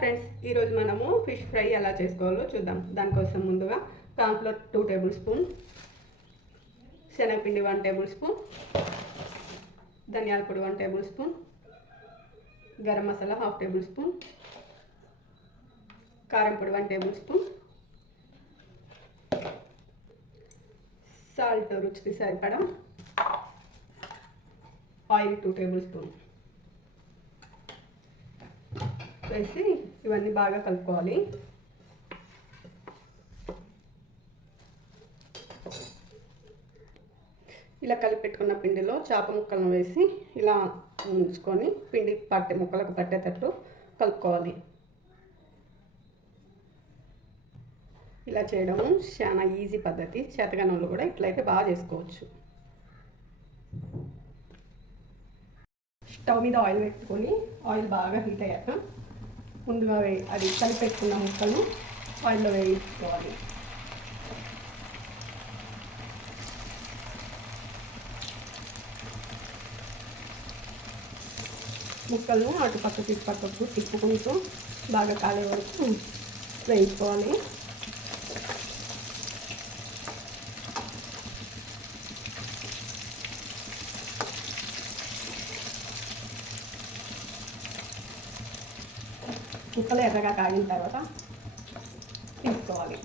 Friends, ఈరోజు మనము fish fry ఎలా చేసుకోవాలో చూద్దాం. దానికోసం ముందుగా కార్న్ఫ్లోర్ 2 టేబుల్ స్పూన్, శనగపిండి 1 టేబుల్ స్పూన్, ధనియాల పొడి 1 table spoon, garam masala 1/2 table spoon, కారం పొడి 1 టేబుల్ స్పూన్, సాల్ట్ రుచికి సరిపడా, ఆయిల్ 2 టేబుల్ స్పూన్ వేసి ఇవన్నీ బాగా కలుపుకోవాలి. ఇలా కలిపి పెట్టుకున్న పిండిలో చేప ముక్కలను వేసి ఇలా ఉంచుకొని పిండి ముక్కలకు పట్టేటట్టు కలుపుకోవాలి. ఇలా చేయడం చాలా ఈజీ పద్ధతి. చేతగానోళ్ళు కూడా ఇట్లయితే బాగా చేసుకోవచ్చు. స్టవ్ మీద ఆయిల్ పెట్టుకొని ఆయిల్ బాగా హీట్ అయ్యాక ముందుగా అది కలిపి పెట్టుకున్న ముక్కలు ఆయిల్లో వేయించుకోవాలి. ముక్కలను అటుపక్కకు ఇటుపక్కకు తిప్పుకుంటూ బాగా కాలే వరకు వేయించుకోవాలి. ముక్కలు ఎర్రగా కాగిన తర్వాత తీసుకోవాలి.